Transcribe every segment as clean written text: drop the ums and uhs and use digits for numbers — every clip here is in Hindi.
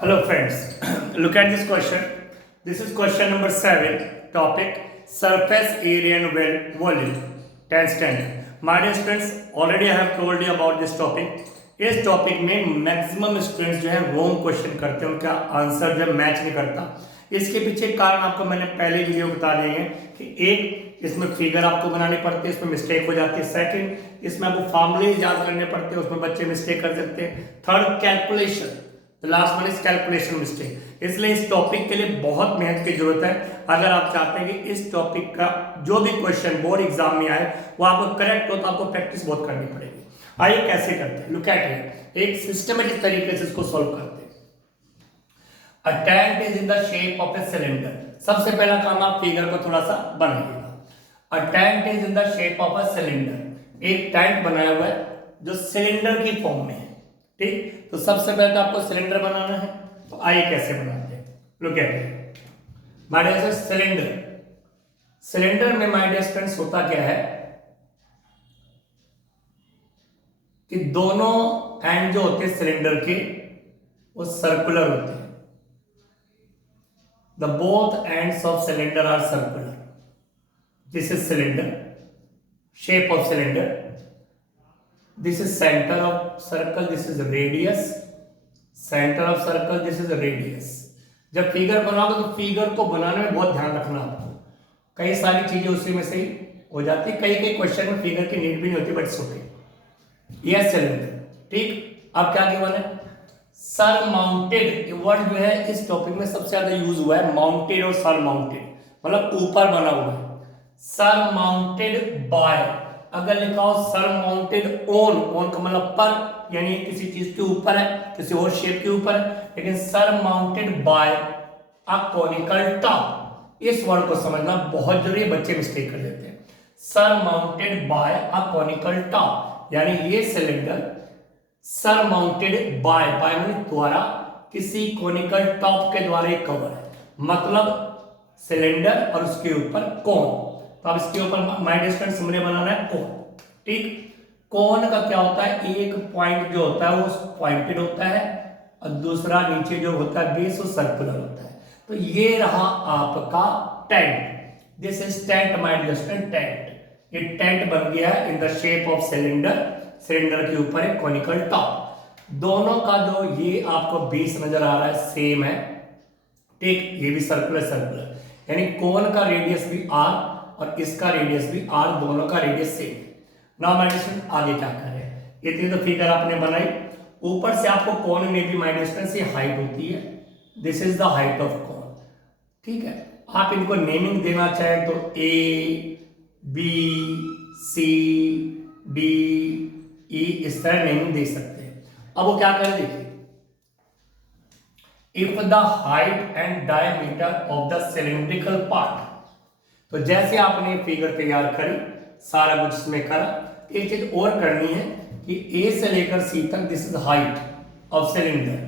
Hello friends, look at this question. This is question number 7, topic surface area and volume. 10 standard. My dear students, already I have told you about this topic. इस टॉपिक में मैक्सिमम स्टूडेंट्स जो है रॉन्ग क्वेश्चन करते हैं, उनका आंसर जो मैच नहीं करता। इसके पीछे कारण आपको मैंने पहले वीडियो बता दिए हैं कि एक, इसमें फिगर आपको बनानी पड़ती है, इसमें मिस्टेक हो जाती है। सेकंड, इसमें आपको फॉर्मूले याद करने पड़ते हैं, उसमें बच्चे मिस्टेक कर सकते हैं। Third, calculation, the last one is calculation mistake. इसलिए इस टॉपिक के लिए बहुत मेहनत की जरूरत है। अगर आप चाहते हैं कि इस टॉपिक का जो भी क्वेश्चन बोर्ड एग्जाम में आए वो आपको करेक्ट हो, तो आपको प्रैक्टिस बहुत करनी पड़ेगी। आइए कैसे करते हैं, लुक एट इट। एक सिस्टमेटिक तरीके से इसको सॉल्व करते हैं। A tent is in the shape of a cylinder. सबसे पहला काम, आप फिगर को थोड़ा सा बनाइएगा। A tent is in the shape of a cylinder. एक टेंट बनाया हुआ है जो सिलेंडर की फॉर्म में है। ठीक, तो सबसे पहले तो आपको सिलेंडर बनाना है। तो आइए कैसे बनाते हैं, look at it. My dear cylinder, cylinder में माय डियर स्टूडेंट्स होता क्या है कि दोनों एंड जो होते हैं सिलेंडर के वो सर्कुलर होते हैं। The both ends of cylinder are circular. This is cylinder, shape of cylinder. This is centre of circle, this is radius. Centre of circle, this is radius. जब फिगर बनाओगे तो फिगर को बनाने में बहुत ध्यान रखना आपको। कई सारी चीजें उसी में से ही हो जाती है। कई कई क्वेश्चन में फिगर की नीड भी नहीं होती, but it's okay. Yes cylinder, ठीक। अब क्या गिवन है, सर माउंटेड। वर्ड जो है इस टॉपिक में सबसे ज्यादा यूज हुआ है, माउंटेड और सर माउंटेड, मतलब ऊपर बना हुआ है। सर माउंटेड बाय, अगर लिखा हो सर माउंटेड ऑन, ऑन का मतलब पर, यानी किसी चीज के ऊपर है, किसी और शेप के ऊपर है। लेकिन surmounted by a conical top, इस वर्ड को समझना बहुत जरूरी है, बच्चे मिस्टेक कर देते हैं। Surmounted by a conical top, यानी ये cylinder surmounted by, by मतलब द्वारा, किसी कॉनिकल टॉप के द्वारा एक कवर है। मतलब सिलेंडर और उसके ऊपर कोन। तो अब इसके ऊपर माय डिस्टेंस हमने बनाना है कोन। ठीक, कोन का क्या होता है, एक पॉइंट जो होता है वो पॉइंटेड होता है और दूसरा नीचे जो होता है बेस वो सर्कुलर होता है। तो ये रहा आपका tent. This is tent my distance, tent. ये टेंट बन गया है इन the shape of cylinder. Cylinder के ऊपर एक कॉनिकल टॉप। दोनों का जो ये आपको बेस नजर आ रहा है सेम है। ठीक, ये भी सर्कुलर सर्कुलर, यानी कोन का रेडियस भी आर और इसका रेडियस भी आर, दोनों का radius same. Now my distance आगे क्या करें, इतनी तो फिगर आपने बनाई। ऊपर से आपको कोन में भी माय डिस्टेंस ये हाइट होती है। This is the height of कोन। ठीक है, आप इनको नेमिंग देना चाहें तो A B C D E, इस तरह नेमिंग दे सकते हैं। अब वो क्या करें देखिए, if the height and diameter of the cylindrical part. तो जैसे आपने फिगर तैयार करी, सारा कुछ इसमें करा, एक चीज और करनी है कि ए से लेकर सी तक this is height of cylinder,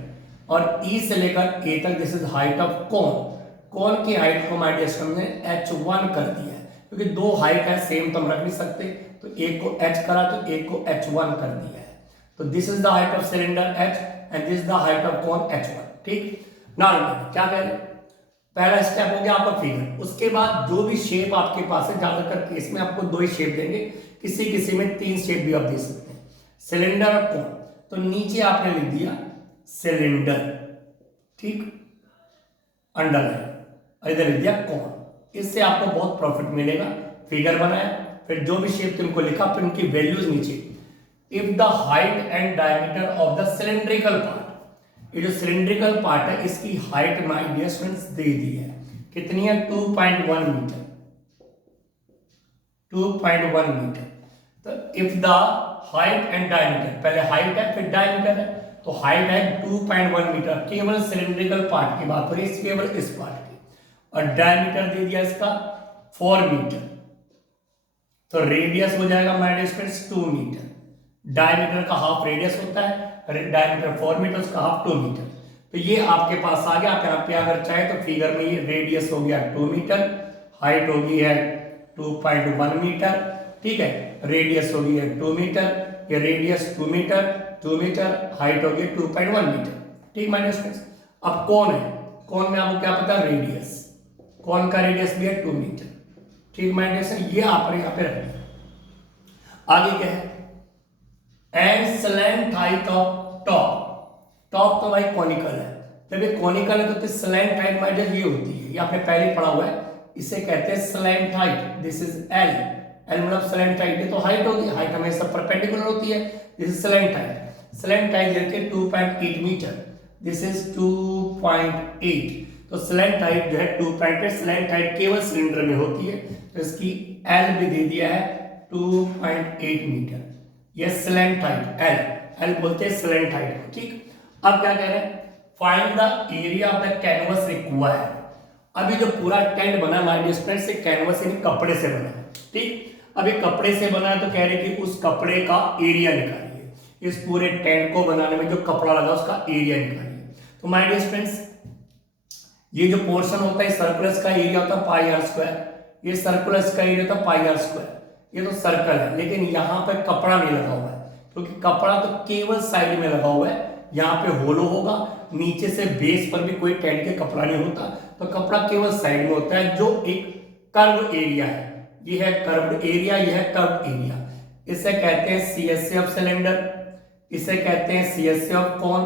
और ई से लेकर ए तक this is height of cone. Cone की हाइट को माय डियर स्टूडेंट ने h1 कर दिया है, क्योंकि दो हाइट है सेम तो हम रख नहीं सकते, तो एक को h करा तो एक को h1 कर दिया है। तो this is the height of cylinder h and this the height of cone h1। ठीक, नाउ क्या करें, पहला स्टेप हो गया आपका फिगर। उसके बाद जो भी शेप आपके पास है, ज्यादातर केस में आपको दो ही शेप देंगे, किसी किसी में तीन शेप भी आप दे सकते हैं, सिलेंडर और कोन। तो नीचे आपने लिख दिया सिलेंडर, ठीक, अंडरलाइन, इधर लिख दिया कोन। इससे आपको बहुत प्रॉफिट मिलेगा। फिगर बनाया, फिर जो भी शेप तुमको लिखा, फिर उनकी वैल्यूज नीचे। If the height and diameter of the cylindrical part, ये जो सिलेंड्रिकल पार्ट है इसकी हाइट माय डियर स्टूडेंट्स दे दी है, कितनी है 2.1 मीटर, 2.1 मीटर। तो if the height and diameter, पहले हाइट है फिर डायमीटर है, तो हाइट है 2.1 मीटर, केवल सिलेंड्रिकल पार्ट की बात हो रही है, केवल इस पार्ट की, और डायमीटर दे दिया इसका 4 मीटर। तो रेडियस हो जाएगा my dear students 2 metre. Diameter का हाफ रेडियस होता है, डायमीटर 4 मीटर, उसका हाफ 2 मीटर। तो ये आपके पास आ गया। आप यहाँ पे अगर चाहे तो फिगर में ये रेडियस हो गया 2 मीटर, हाइट होगी है 2.1 मीटर, ठीक है, रेडियस होगी है 2 मीटर, ये रेडियस 2 मीटर, 2 मीटर, हाइट होगी 2.1 मीटर। ठीक माय डियर स्टूडेंट्स, अब कौन है, कौन में आपको क्या पता, रेडियस, कौन का रेडियस भी है 2 मीटर। ठीक माइंड से ये आपने यहाँ पे रख दिया। आगे क्या है, and slant height of top, top तो भाई कॉनिकल है, जब ये कॉनिकल है तो स्लैंट हाइट माइंड ये होती है, ये आपने पहले पढ़ा हुआ है, इसे कहते हैं slant height, this is L, L मतलब स्लैंट हाइट, ये तो हाइट होगी, हाइट हमेशा परपेंडिकुलर होती है, this is slant height, slant height देखिए 2.8 मीटर, दिस इज 2.8, तो स्लैंट हाइट जो है 2.8, स्लैंट हाइट केवल सिलेंडर में होती है, तो इसकी एल भी दे दिया है 2.8 मीटर, ये स्लैंट हाइट एल, एल बोलते हैं स्लैंट हाइट। ठीक, अब क्या कह रहे हैं, find the area of the canvas required. अभी जो पूरा टेंट बना हमारे डिस्प्लेंट से कैनवस यानी कपड़े से बना है। ठीक, अभी कपड़े से बना है तो कह रहे कि उस कपड़े का एरिया निकालिए, इस पूरे टेंट को बनाने में जो कपड़ा लगा उसका एरिया निकालिए। तो माय डियर फ्रेंड्स, ये जो पोर्शन होता है सर्कुलस का एरिया होता है पाई आर स्क्वायर, ये सर्कुलस का एरिया होता है पाई आर स्क्वायर, ये तो सर्कल है, लेकिन यहाँ पे कपड़ा नहीं लगा हुआ है, क्योंकि कपड़ा तो केवल साइड में लगा हुआ है, यहाँ पे होलो होगा, नीचे से बेस पर भी कोई टेंट के कपड़ा नहीं होता, तो कपड़ा केवल साइड में होता है, जो एक कर्व एरिया है, ये है कर्व्ड एरिया, ये है कर्व एरिया, इसे कहते हैं सीएससी ऑफ सिलेंडर, इसे कहते हैं सीएससी ऑफ कोन।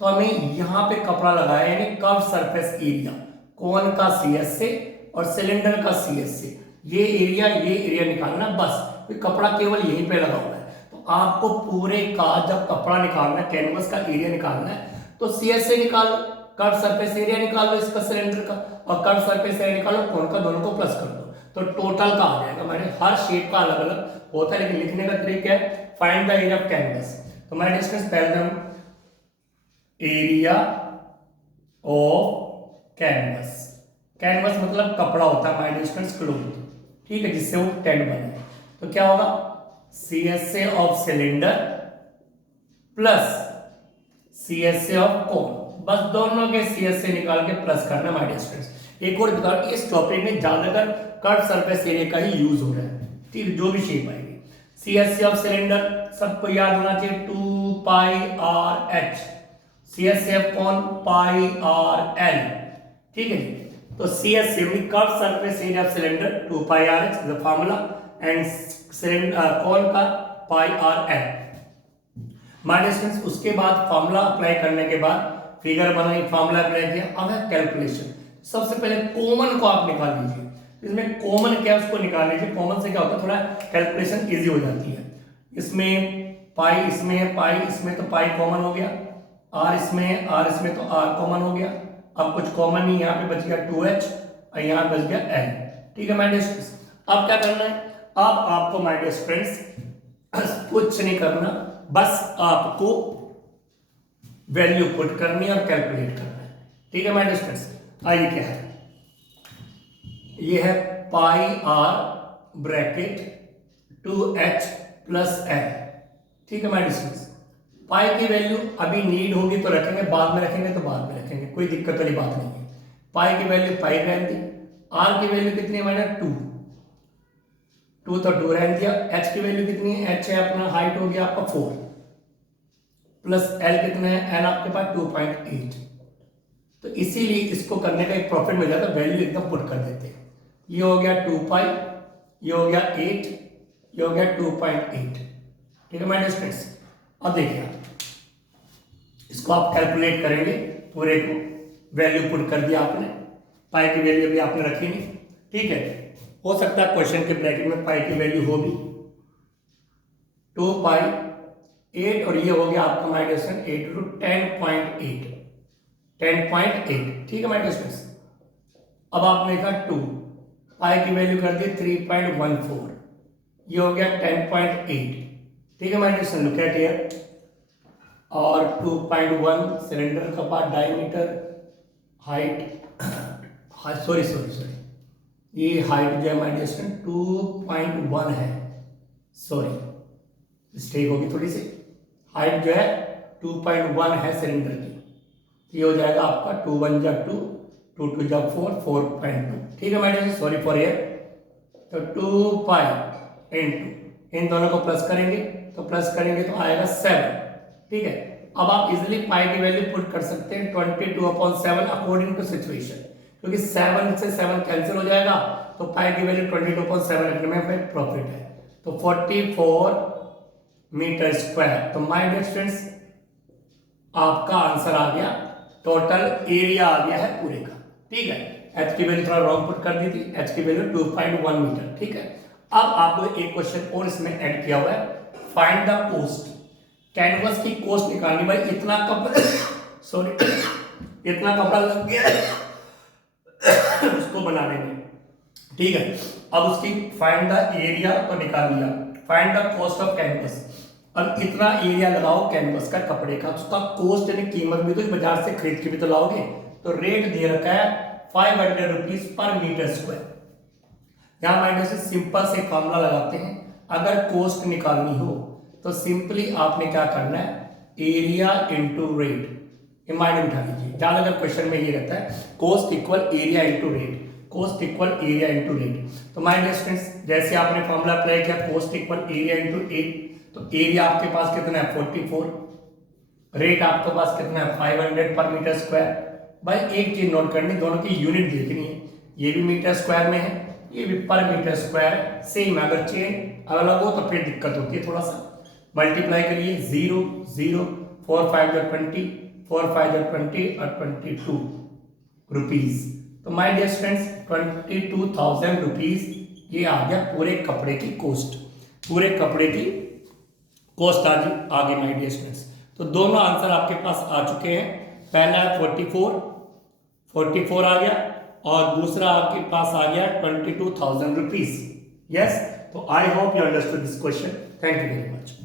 तो हमें यहाँ पे कपड़ा लगाया यानी कर्व सरफेस एरिया, कोन का सीएससी और सिलेंडर का सीएससी, ये एरिया निकालना बस, तो कपड़ा केवल यहीं पे लगा हुआ है। तो आपको पूरे का जब कपड़ा निकालना है, कैनवस का एरिया निकालना है, तो सीएससी निकालो, कर्व सरफेस एरिया निकालो इसका सिलेंडर का, और कर्व सरफेस एरिया निकालो कोन का, दोनों को प्लस कर दो, तो टोटल का आ जाएगा। मैंने हर शेप का अलग अलग होता है, लेकिन लिखने का तरीका है find the area of canvas. तो हमारे डिस्टेंस पहले हम एरिया ऑफ कैनवस, कैनवस मतलब कपड़ा होता है हमारे डिस्टेंस क्लोथ, ठीक है, जिससे वो टेंट बने, तो क्या होगा CSA of cylinder plus CSA of कोन, बस दोनों के सीएसए निकाल के प्लस करना माय डियर स्टूडेंट्स। एक और बता, इस टॉपिक में ज्यादातर कर्व सरफेस एरिया का ही यूज हो रहा है, ठीक है, जो भी शेप आएगी। सीएसए ऑफ सिलेंडर सबको याद होना चाहिए 2 pi R H, CSA of cone pi R L, ठीक है जी। तो CSA curve surface area of cylinder 2 pi R H the formula, and cone का pi R L my distance. उसके बाद फार्मूला अप्लाई करने के बाद फिगर बनाई, फार्मूला अप्लाई किया, अब है कैलकुलेशन। सबसे पहले कॉमन को आप निकाल लीजिए, इसमें कॉमन क्या है उसको निकाल लीजिए, कॉमन से क्या होता है थोड़ा कैलकुलेशन इजी हो जाती है। इसमें पाई इसमें है, पाई इसमें, तो पाई कॉमन हो गया, आर इसमें है, आर इसमें, तो आर कॉमन हो गया। अब कुछ कॉमन नहीं, यहाँ पे बच गया 2h और यहाँ बच गया n, ठीक है माय डियर स्टूडेंट्स। अब क्या करना है, अब आपको माय डियर फ्रेंड्स कुछ नहीं करना, बस आपको वैल्यू पुट करनी है और कैलकुलेट करना है, ठीक है माय डियर स्टूडेंट्स। आइए क्या है, ये है pi R bracket 2h plus n, ठीक है माय डियर स्टूडेंट्स। पाई की वैल्यू अभी नीड होगी तो रखेंगे, बाद में रखेंगे तो बाद में रखेंगे, कोई दिक्कत वाली बात नहीं है। पाई की वैल्यू पाई रहने दी, आर की वैल्यू कितनी है मैंने 2 तो 2 रहने दिया, एच की वैल्यू कितनी है, एच है अपना हाइट हो गया आपका 4, प्लस एल कितना है, एल आपके पास 2.8, तो इसीलिए इसको करने का एक प्रॉफिट मिल जाता है, वैल्यू एकदम पुट कर देते हैं। ये हो गया 2 पाई, ये हो गया 8, ये हो गया 2.8, ठीक है माय डियर फ्रेंड्स। अब देखिए इसको आप कैलकुलेट करेंगे, पूरे को वैल्यू पुट कर दिया आपने, पाई की वैल्यू अभी आपने रखी नहीं, ठीक है। हो सकता है क्वेश्चन के ब्रैकेट में पाई की वैल्यू हो भी 2 पाई 8, और ये हो गया आपका माय डियर फ्रेंड 8 टू 10.8, 10.8, ठीक है माय डियर फ्रेंड्स। अब आपने लिखा 2 पाई की वैल्यू कर दी 3.14, ये हो गया 10.8, ठीक है my dear friend, look at here. और 2.1 सिलेंडर का पार्ट डायमीटर, हाइट सॉरी ये हाइट जो है माय डियर स्टूडेंट 2.1 है, सॉरी मिस्टेक होगी थोड़ी सी, हाइट जो है 2.1 है सिलेंडर की, ये हो जाएगा आपका 2 1 जा 2, 2 2 जा 4, 4.2, ठीक है my dear, sorry for year. तो 2 पाई इंटू इन दोनों को प्लस करेंगे, तो प्लस करेंगे तो आएगा 7, ठीक है, अब आप इजिली पाई की वैल्यू पुट कर सकते हैं 22/7 अकॉर्डिंग टू सिचुएशन, क्योंकि 7 से 7 कैंसिल हो जाएगा तो पाई की वैल्यू 22/7 रखने में हमें प्रॉफिट है। तो 44 मीटर स्क्वायर। तो माय डियर स्टूडेंट्स आपका आंसर आ गया, टोटल एरिया आ गया है पूरे का। ठीक है, एच की वैल्यू थोड़ा रॉन्ग पुट कर दी थी, एच की वैल्यू 2.1 मीटर। ठीक है, अब आपको एक क्वेश्चन और इसमें ऐड किया हुआ है, फाइंड द कोस्ट। कैनवस की कोस्ट निकालनी भाई, इतना कपड़ा सॉरी इतना कपड़ा लग गया उसको बनाने में। ठीक है, अब उसकी फाइंड द एरिया तो निकाल लिया, find the cost of canvas. अब इतना एरिया लगाओ कैनवस का कपड़े का, उसका कॉस्ट यानी कीमत भी तो बाजार से खरीद के भी तो लाओगे। तो रेट दे रखा है 500 रुपीज पर मीटर स्क्वायर। यहां माइंड से सिंपल से फॉर्मूला लगाते हैं, अगर कॉस्ट निकालनी हो तो सिंपली आपने क्या करना है, एरिया इंटू रेट। ये माइंड में उठा लीजिए, ज्यादातर क्वेश्चन में ये रहता है cost equal area into rate, cost equal area into rate. तो माय डियर स्टूडेंट्स जैसे आपने फॉर्मूला अप्लाई किया cost equal area into rate, तो एरिया आपके पास कितना है 44, रेट आपके पास कितना है 500 पर मीटर स्क्वायर। भाई एक चीज नोट करनी, दोनों की यूनिट देखनी है, ये भी मीटर स्क्वायर में है, ये भी पर मीटर स्क्वायर है, सेम। अगर चेन अलग अलग हो तो फिर दिक्कत होती है थोड़ा सा। मल्टीप्लाई करिए 0 0 4 5 20 4 5 20 और 22 रुपीज। तो माय डियर स्टूडेंट्स 22,000 रुपीज ये आ गया पूरे कपड़े की कॉस्ट, पूरे कपड़े की कॉस्ट आ गई माय डियर स्टूडेंट्स। तो दोनों आंसर आपके पास आ चुके हैं, पहला है 44 आ गया और दूसरा आपके पास आ गया 22,000 रुपीज। यस, तो I hope you understood this question. Thank you very much.